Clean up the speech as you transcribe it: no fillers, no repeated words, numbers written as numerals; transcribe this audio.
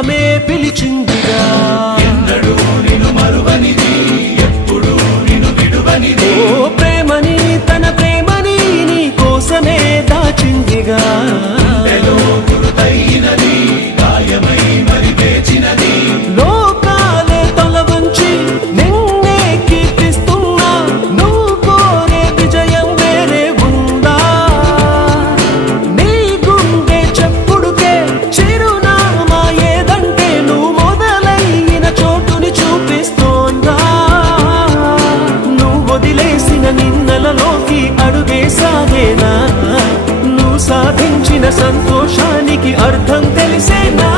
స్నేహమే పిలిచిందిగా ఎన్నడూ నిన్ను మరువనిది ఎప్పుడు నిన్ను విడువనిది ఓ ప్రేమని తన ప్రేమని నీ కోసమే దాచిందిగా గురుతైనది గాయమై మరి వేచినది లోకాలే తొలవంచి నిన్నే కీర్తిస్తున్నా నువ్వు కోరే విజయం వేరే ఉందా నీ గుండె చెప్పుడుకే చిరునామా ఏదంటే నువ్వు మొదలైన చోటుని చూపిస్తోందా నువ్వు వదిలేసిన నిన్నలలోకి అడుగేసాగేనా నువ్వు సాధించిన సంతోషానికి అర్థం తెలిసేనా